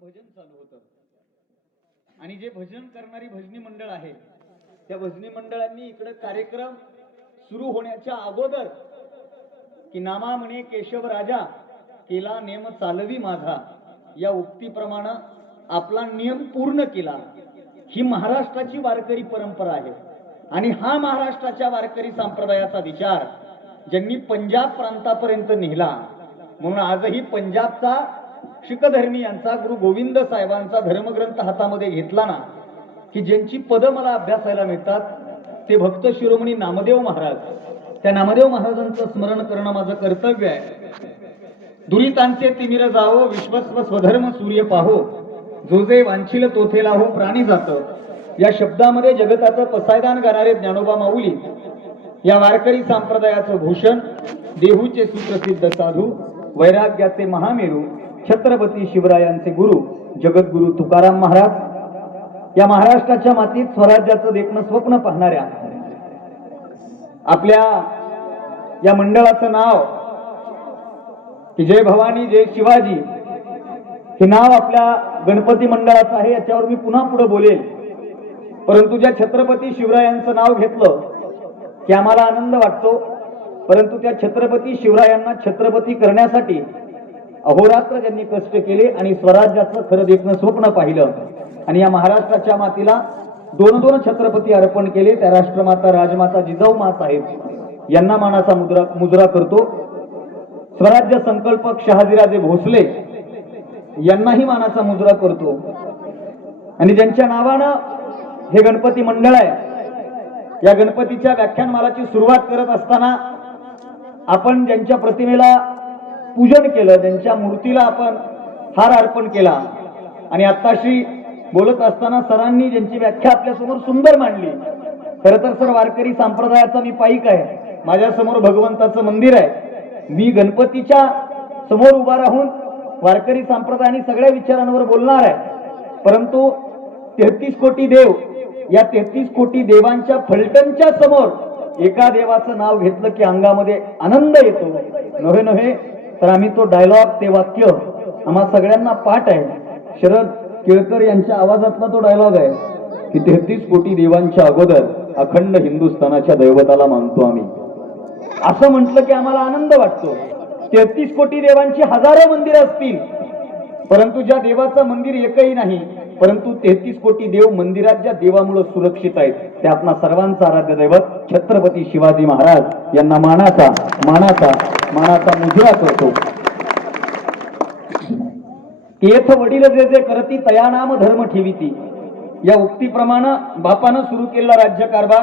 त्यांचं भजन चालू होतं. आणि जे भजन करणारी भजनी मंडळ आहे त्या भजनी मंडळांनी इकडे कार्यक्रम सुरू होण्याच्या अगोदर की नामा म्हणे केशव राजा केला नेम चालवी माझा. या उक्तीप्रमाणे आपला नियम पूर्ण केला. ही महाराष्ट्राची वारकरी परंपरा आहे. आणि हा महाराष्ट्राच्या वारकरी संप्रदायाचा विचार ज्यांनी पंजाब प्रांतापर्यंत नेला. म्हणून आजही पंजाबचा शिखधर्मी यांचा गुरु गोविंद साहेबांचा धर्मग्रंथ हातामध्ये घेतला ना की ज्यांची पदं मला अभ्यासायला मिळतात ते भक्त शिरोमणी नामदेव महाराज. त्या नामदेव महाराजांचं स्मरण करणं माझं कर्तव्य आहे. दुरितांचे तिमिर जावो विश्वस्व स्वधर्म सूर्य पाहो. जो जे वांछिल तोथे लाहो प्राणी जात. या शब्दामध्ये जगताचं पसायदान करणारे ज्ञानोबा माऊली. या वारकरी संप्रदायाचं भूषण देहूचे सुप्रसिद्ध साधू वैराग्याचे महामेरू. छत्रपती शिवरायांचे गुरु जगद्गुरु तुकाराम महाराज. या महाराष्ट्राच्या मातीत स्वराज्याचं देखणं स्वप्न पाहणाऱ्या आपल्या या मंडळाचं नाव की जय भवानी जय शिवाजी हे नाव आपल्या गणपती मंडळाचं आहे याच्यावर मी पुन्हा पुढे बोलेल. परंतु ज्या छत्रपती शिवरायांचं नाव घेतलं की आम्हाला आनंद वाटतो. परंतु त्या छत्रपती शिवरायांना छत्रपती करण्यासाठी अहोरात्र त्यांनी कष्ट केले आणि स्वराज्याचं खरं देखणं स्वप्न पाहिलं. आणि या महाराष्ट्राच्या मातीला दोन दोन छत्रपती अर्पण केले. त्या राष्ट्रमाता राजमाता जिजाऊ मा साहेब यांना मानाचा मुद्रा मुजरा करतो. स्वराज्य संकल्पक शहाजीराजे भोसले यांनाही मानाचा मुजरा करतो. आणि ज्यांच्या नावानं हे गणपती मंडळ आहे या गणपतीच्या व्याख्यानमालाची सुरुवात करत असताना आपण ज्यांच्या प्रतिमेला पूजन केलं त्यांच्या मूर्तीला आपण हार अर्पण केला. आणि आत्ताशी बोलत असताना सरांनी ज्यांची व्याख्या आपल्यासमोर सुंदर मांडली. खर तर सर वारकरी संप्रदायाचा मी पाईक आहे. माझ्यासमोर भगवंताचं मंदिर आहे. मी गणपतीच्या समोर उभा राहून वारकरी संप्रदायाने आणि सगळ्या विचारांवर बोलणार आहे. परंतु तेहतीस कोटी देव या तेहतीस कोटी देवांच्या फलटणच्या समोर एका देवाचं नाव घेतलं की अंगामध्ये आनंद येतो. नव्हे नव्हे तर आम्ही तो डायलॉग ते वाक्य आम्हा सगळ्यांना पाठ आहे. शरद केळकर यांच्या आवाजातला तो डायलॉग आहे. की तेहतीस कोटी देवांच्या अगोदर अखंड हिंदुस्थानाच्या दैवताला मानतो आम्ही. असं म्हटलं की आम्हाला आनंद वाटतो. तेहतीस कोटी देवांची हजारो मंदिरं असतील. परंतु ज्या देवाचं मंदिर एकही नाही परंतु तेहतीस कोटी देव मंदिरात ज्या देवामुळे सुरक्षित आहेत ते आपला सर्वांचा आराध्य दैवत छत्रपती शिवाजी महाराज यांना मानाचा मानाचा मानाचा मुजरा करतो. केथ वडील जे जे करती तयानाम धर्म ठेविती. या उक्तीप्रमाणे बापानं सुरू केलेला राज्यकारभार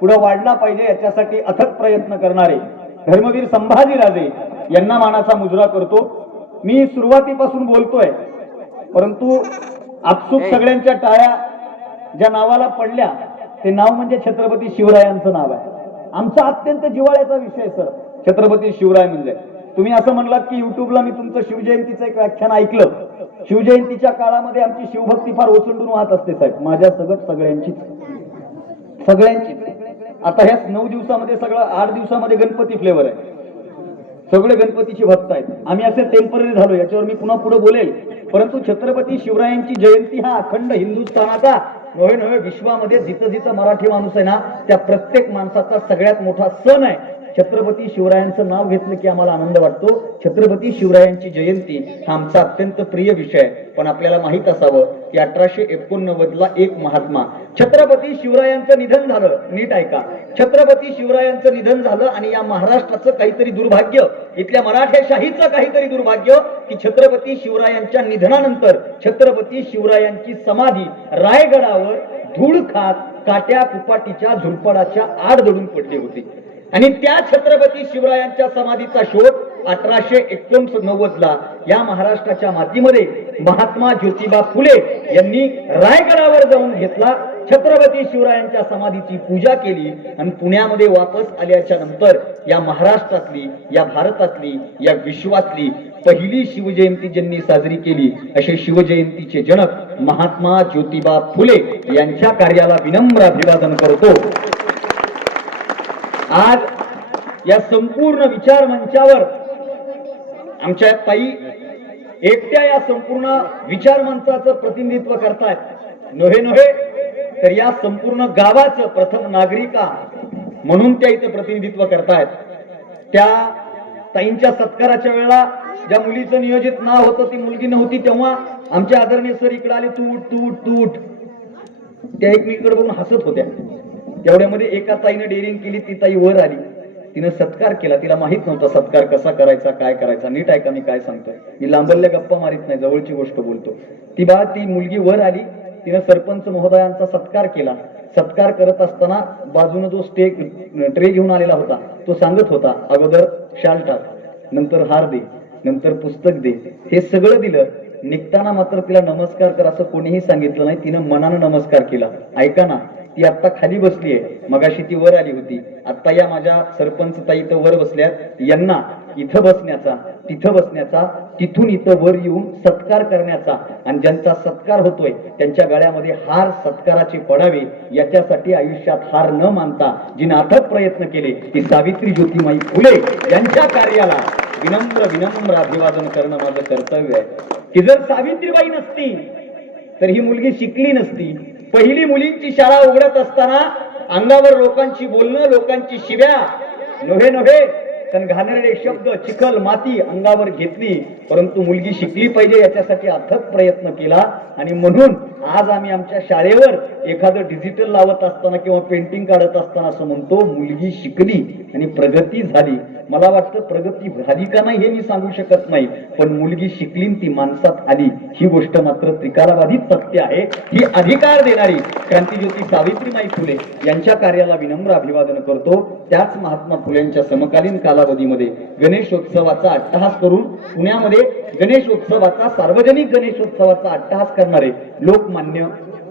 पुढे वाढला पाहिजे याच्यासाठी अथक प्रयत्न करणारे धर्मवीर संभाजी राजे यांना मानाचा मुजरा करतो. मी सुरुवातीपासून बोलतोय परंतु आपसूक सगळ्यांच्या टाळ्या ज्या नावाला पडल्या ते नाव म्हणजे छत्रपती शिवरायांचं नाव आहे. आमचा अत्यंत जिव्हाळ्याचा विषय सर. छत्रपती शिवराय म्हणजे. तुम्ही असं म्हणलात की युट्यूबला मी तुमचं शिवजयंतीचं एक व्याख्यान ऐकलं. शिवजयंतीच्या काळामध्ये आमची शिवभक्ती फार ओसंडून वाहत असते साहेब. माझ्या सगळं सगळ्यांचीच. सगळ्यांची आता ह्या नऊ दिवसामध्ये सगळं आठ दिवसामध्ये गणपती फ्लेवर आहे. सगळे गणपतीची भक्त आहेत. आम्ही असे टेंपररी झालो. याच्यावर मी पुन्हा पुढे बोलेल. परंतु छत्रपती शिवरायांची जयंती हा अखंड हिंदुस्थानाचा नव्हे नव्हे विश्वामध्ये जिथं जिथं मराठी माणूस आहे ना त्या प्रत्येक माणसाचा सगळ्यात मोठा सण आहे. छत्रपती शिवरायांचं नाव घेतलं की आम्हाला आनंद वाटतो. छत्रपती शिवरायांची जयंती हा आमचा अत्यंत प्रिय विषय. आहे पण आपल्याला माहीत असावं की अठराशे एकोणनव्वद ला एक महात्मा. छत्रपती शिवरायांचं निधन झालं. नीट ऐका. छत्रपती शिवरायांचं निधन झालं आणि या महाराष्ट्राचं काहीतरी दुर्भाग्य इथल्या मराठेशाहीचं काहीतरी दुर्भाग्य की छत्रपती शिवरायांच्या निधनानंतर छत्रपती शिवरायांची समाधी रायगडावर धूळ खात काट्या कुपाटीच्या झुरपडाच्या आड दडून पडली होती. आणि त्या छत्रपती शिवरायांच्या समाधीचा शोध अठराशे एकोणनव्वद ला या महाराष्ट्राच्या मातीमध्ये महात्मा ज्योतिबा फुले यांनी रायगडावर जाऊन घेतला. छत्रपती शिवरायांच्या समाधीची पूजा केली आणि पुण्यामध्ये वापस आल्याच्यानंतर या महाराष्ट्रातली या भारतातली या विश्वातली पहिली शिवजयंती ज्यांनी साजरी केली असे शिवजयंतीचे जनक महात्मा ज्योतिबा फुले यांच्या कार्याला विनम्र अभिवादन करतो आज या संपूर्ण विचार मंचावर आमच्या ताई एकट्या या संपूर्ण विचार मंचाचं प्रतिनिधित्व करतायत. नव्हे नव्हे तर या संपूर्ण गावाचं प्रथम नागरिका म्हणून त्या इथं प्रतिनिधित्व करतायत. त्या ताईंच्या सत्काराच्या वेळेला ज्या मुलीचं नियोजित नाव होतं ती मुलगी नव्हती तेव्हा आमचे आदरणीय सर इकडे आले तू उठ तू उठ तू उठ. त्या एकमेकीकडे बघून हसत होत्या. तेवढ्यामध्ये एका ताईनं डेअरिंग केली ती ताई वर आली. तिनं सत्कार केला. तिला माहीत नव्हता सत्कार कसा करायचा काय करायचा. नीट ऐका मी काय सांगतोय? मी लांबल्या गप्पा मारित नाही जवळची गोष्ट बोलतो. ती बा ती मुलगी वर आली. तिनं सरपंच महोदयांचा सत्कार केला. सत्कार करत असताना बाजूने जो स्टे ट्रे घेऊन आलेला होता तो सांगत होता अगोदर शाल टाक नंतर हार दे नंतर पुस्तक दे. हे सगळं दिलं. निघताना मात्र तिला नमस्कार कर असं कोणीही सांगितलं नाही. तिनं मनानं नमस्कार केला. ऐका ना ती आता खाली बसली आहे मगाशी ती वर आली होती. आता या माझ्या सरपंच ताई इथं वर बसल्यात. यांना इथं बसण्याचा तिथं बसण्याचा तिथून इथं वर येऊन सत्कार करण्याचा आणि ज्यांचा सत्कार होतोय त्यांच्या गळ्यामध्ये हार सत्काराचे पडावे याच्यासाठी आयुष्यात हार न मानता जिने अथक प्रयत्न केले ती सावित्री ज्योतिमाई फुले यांच्या कार्याला विनम्र विनम्र अभिवादन करणं माझं कर्तव्य आहे. की जर सावित्रीबाई नसती तर ही मुलगी शिकली नसती पहिली मुलींची शाळा उघडत असताना अंगावर लोकांची बोलणं लोकांची शिव्या नव्हे नव्हे पण घाणेरडे शब्द चिखल माती अंगावर घेतली. परंतु मुलगी शिकली पाहिजे याच्यासाठी अथक प्रयत्न केला. आणि म्हणून आज आम्ही आमच्या शाळेवर एखादं डिजिटल लावत असताना किंवा पेंटिंग काढत असताना असं म्हणतो मुलगी शिकली आणि प्रगती झाली. मला वाटतं प्रगती झाली का नाही हे मी सांगू शकत नाही पण मुलगी शिकली ती माणसात आली. ही गोष्ट मात्र त्रिकालाबाधित सत्य आहे. ही अधिकार देणारी क्रांतीज्योती सावित्रीमाई फुले यांच्या कार्याला विनम्र अभिवादन करतो. त्याच महात्मा फुलेंच्या समकालीन कालावधीमध्ये गणेशोत्सवाचा अट्टहास करून पुण्यामध्ये गणेशोत्सवाचा सार्वजनिक गणेशोत्सवाचा अट्टहास करणारे लोक लोकमान्य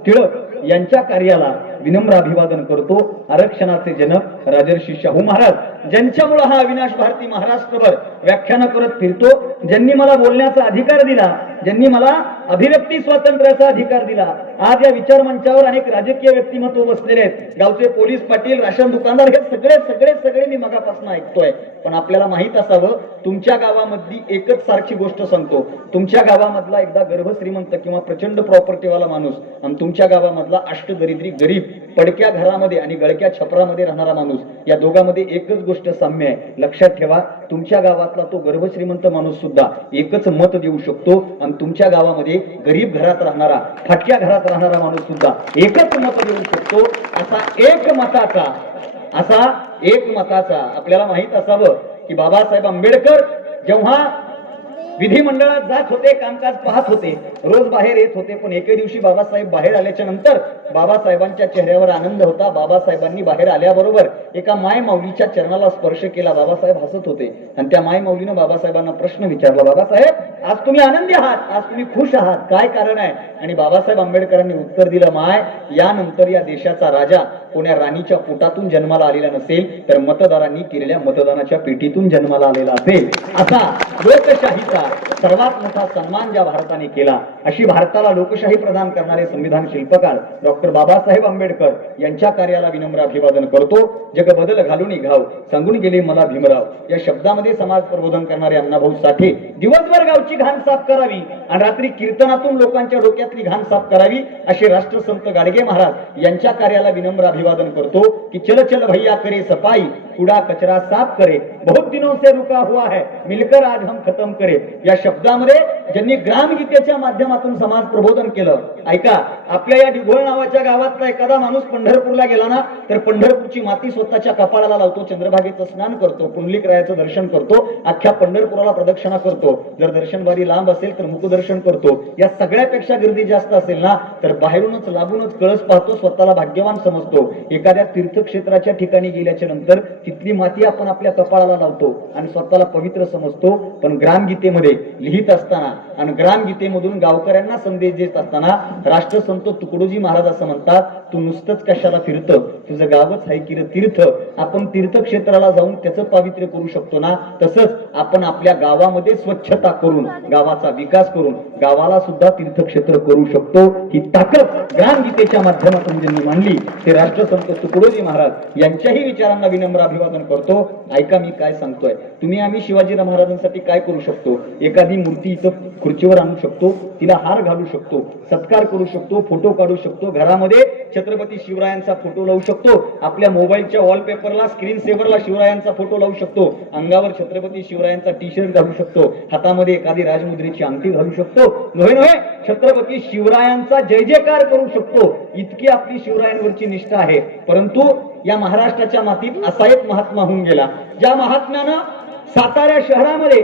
टिळक यांच्या कार्याला विनम्र अभिवादन करतो. आरक्षणाचे जनक राजर्षी शाहू महाराज ज्यांच्यामुळे हा अविनाश भारती महाराष्ट्रभर व्याख्यान करत फिरतो. ज्यांनी मला बोलण्याचा अधिकार दिला ज्यांनी मला अभिव्यक्ती स्वातंत्र्याचा अधिकार दिला आज या विचार मंचावर अनेक राजकीय व्यक्तिमत्व बसलेले आहेत. गावचे पोलीस पाटील राशन दुकानदार हे सगळे सगळे सगळे मी मगापासून ऐकतोय. पण आपल्याला माहीत असावं तुमच्या गावामधली एकच सारखी गोष्ट सांगतो. तुमच्या गावामधला एकदा गर्भश्रीमंत किंवा प्रचंड प्रॉपर्टीवाला माणूस आणि तुमच्या गावामधला अष्टदरिद्री गरीब पडक्या घरामध्ये आणि गळक्या छपरामध्ये राहणारा माणूस या दोघांमध्ये एकच गोष्ट साम्य आहे. लक्षात ठेवा तुमच्या गावातला तो गर्भश्रीमंत माणूस सुद्धा एकच मत देऊ शकतो. आणि तुमच्या गावामध्ये गरीब घरात राहणारा फाटक्या घरात राहणारा माणूस सुद्धा एकच मत देऊ शकतो. असा एक मताचा असा एक मताचा आपल्याला माहीत असावं की बाबासाहेब आंबेडकर जेव्हा विधिमंडळात जात होते कामकाज पाहत होते. रोज बाहेर येत होते पण एके दिवशी बाबासाहेब बाहेर आल्याच्यानंतर बाबासाहेबांच्या चेहऱ्यावर आनंद होता. बाबासाहेबांनी बाहेर आल्याबरोबर एका माय माऊलीच्या चरणाला स्पर्श केला. बाबासाहेब हसत होते. आणि त्या माय माऊलीनं बाबासाहेबांना प्रश्न विचारला बाबासाहेब आज तुम्ही आनंदी आहात? आज तुम्ही खुश आहात? काय कारण आहे? आणि बाबासाहेब आंबेडकरांनी उत्तर दिलं माय यानंतर या देशाचा राजा कोण्या राणीच्या पोटातून जन्माला आलेला नसेल तर मतदारांनी केलेल्या मतदानाच्या पेटीतून जन्माला आलेला असेल. असा लोकशाहीचा सर्वात मोठा सन्मान ज्या भारताने केला अशी भारताला लोकशाही प्रदान करणारे संविधान शिल्पकार डॉक्टर बाबासाहेब आंबेडकर यांच्या कार्याला विनम्र अभिवादन करतो. जग बदल घालून घाव. सांगून गेले मला भीमराव. या शब्दामध्ये समाज प्रबोधन करणारे अण्णाभाऊ साठे दिवसभर गावची घाण साफ करावी आणि रात्री कीर्तनातून लोकांच्या डोक्यातली घाण साफ करावी असे राष्ट्रसंत गाडगे महाराज यांच्या कार्याला विनम्र अभिवादन करतो की चल चल भैया करे सफाई कूड़ा कचरा साफ करे बहुत दिनों से रुका हुआ है मिलकर आज हम खत्म करे. या शब्दामध्ये ज्यांनी ग्रामगीतेच्या माध्यमातून समाज प्रबोधन केलं ऐका आपल्या या डिघोळ नावाच्या गावातला एखादा माणूस पंढरपूरला गेला ना तर पंढरपूरची माती स्वतःच्या कपाळाला लावतो चंद्रभागेचं स्नान करतो पुंडलिक रायाचं दर्शन करतो अख्ख्या पंढरपुराला प्रदक्षिणा करतो. जर दर्शनवारी लांब असेल तर मुखदर्शन करतो. या सगळ्यापेक्षा गर्दी जास्त असेल ना तर बाहेरूनच लांबूनच कळस पाहतो स्वतःला भाग्यवान समजतो. एखाद्या तीर्थक्षेत्राच्या ठिकाणी गेल्याच्यानंतर तिथली माती आपण आपल्या कपाळाला लावतो आणि स्वतःला पवित्र समजतो. पण ग्रामगीतेमध्ये लिहित असताना आणि ग्रामगीतेमधून गावकऱ्यांना संदेश देत असताना राष्ट्रसंत तुकडोजी महाराज असं म्हणतात तू नुसतंच कशाला फिरत? तुझं गावच आहे किर तीर्थ? आपण तीर्थक्षेत्राला जाऊन त्याचं पावित्र्य करू शकतो ना? तसंच आपण आपल्या गावामध्ये स्वच्छता करून गावाचा विकास करून गावाला सुद्धा तीर्थक्षेत्र करू शकतो. ही ताकद ज्ञानगीतेच्या माध्यमातून ज्यांनी मांडली ते राष्ट्रसंत तुकडोजी महाराज यांच्याही विचारांना विनम्र अभिवादन करतो. ऐका मी काय सांगतोय. तुम्ही आम्ही शिवाजीराव महाराजांसाठी काय करू शकतो? एखादी मूर्ती इथं खुर्चीवर आणू शकतो तिला हार घालू शकतो सत्कार करू शकतो फोटो काढू शकतो घरामध्ये छत्रपती शिवरायांचा फोटो लावू शकतो आपल्या मोबाईलच्या वॉलपेपरला स्क्रीन सेव्हरला शिवरायांचा फोटो लावू शकतो अंगावर छत्रपती शिवरायांचा टी शर्ट घालू शकतो हातामध्ये एखादी राजमुद्रेची अंगठी घालू शकतो नव्हे नव्हे. छत्रपती शिवरायांचा जय जयकार करू शकतो. इतकी आपली शिवरायांवरची निष्ठा आहे. परंतु या महाराष्ट्राच्या मातीत असा एक महात्मा होऊन गेला. ज्या महात्म्यानं सातारा शहरामध्ये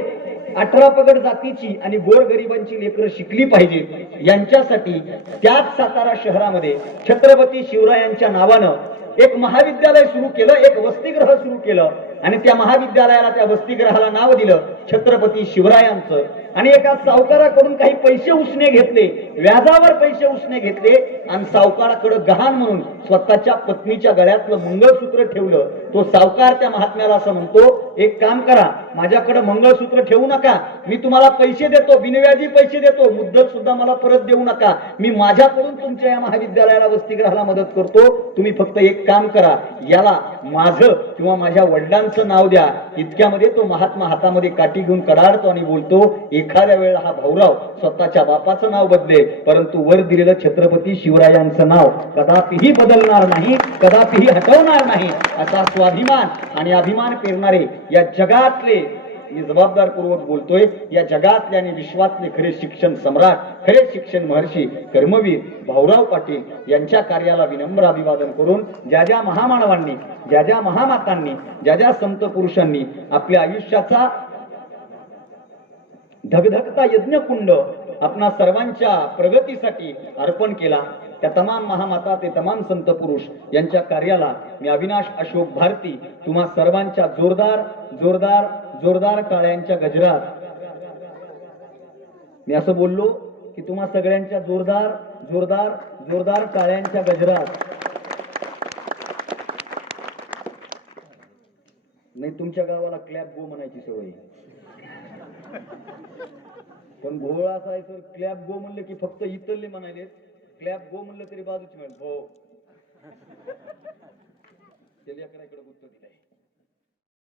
अठरा पगड जातीची आणि गोरगरिबांची लेकरं शिकली पाहिजेत यांच्यासाठी त्याच सातारा शहरामध्ये छत्रपती शिवरायांच्या नावानं एक महाविद्यालय सुरू केलं एक वसतिगृह सुरू केलं. आणि त्या महाविद्यालयाला त्या वसतिगृहाला नाव दिलं छत्रपती शिवरायांचं. आणि एका सावकाराकडून काही पैसे उसने घेतले व्याजावर पैसे उसने घेतले आणि सावकाराकडे गहाण म्हणून स्वतःच्या पत्नीच्या गळ्यातलं मंगळसूत्र ठेवलं. तो सावकार त्या महात्म्याला असं म्हणतो एक काम करा माझ्याकडे मंगळसूत्र ठेवू नका. मी तुम्हाला पैसे देतो बिनव्याजी पैसे देतो. मुद्दत सुद्धा मला परत देऊ नका. मी माझ्याकडून तुमच्या या महाविद्यालयाला वसतिगृहाला मदत करतो. तुम्ही फक्त एक काम करा. याला माझं किंवा माझ्या वडिलांचं नाव द्या. इतक्यामध्ये तो महात्मा हातामध्ये काठी घेऊन कडाडतो आणि बोलतो एखाद्या वेळेला हा भाऊराव स्वतःच्या बापाचं नाव बदले परंतु वर दिलेलं छत्रपती शिवरायांचं नाव कदापिही बदलणार नाही कदापिही हटवणार नाही. असा स्वाभिमान आणि अभिमान पेरणारे या जगातले मी जबाबदारपूर्वक बोलतोय या जगातले आणि विश्वातले खरे शिक्षण सम्राट खरे शिक्षण महर्षी कर्मवीर भाऊराव पाटील यांच्या कार्याला विनम्र अभिवादन करून ज्या ज्या महामानवांनी ज्या ज्या महामातांनी ज्या ज्या संत पुरुषांनी आपल्या आयुष्याचा धगधगता यज्ञकुंड आपणा सर्वांच्या प्रगतीसाठी अर्पण केला त्या तमाम महामाता ते तमाम संत पुरुष यांच्या कार्याला मी अविनाश अशोक भारती तुम्हा सर्वांच्या जोरदार जोरदार जोरदार काळ्यांच्या गजरात मी असं बोललो की तुम्हा सगळ्यांच्या जोरदार जोरदार जोरदार काळ्यांच्या गजरात. नाही तुमच्या गावाला क्लॅप गो म्हणायची सवय पण घोळ असा आहे सर क्लॅप गो म्हणलं की फक्त इतरले म्हणाले क्लॅप गो म्हणलं तरी बाजूची मिळेल हो. ते लेकराकडे गुत्त दिलाय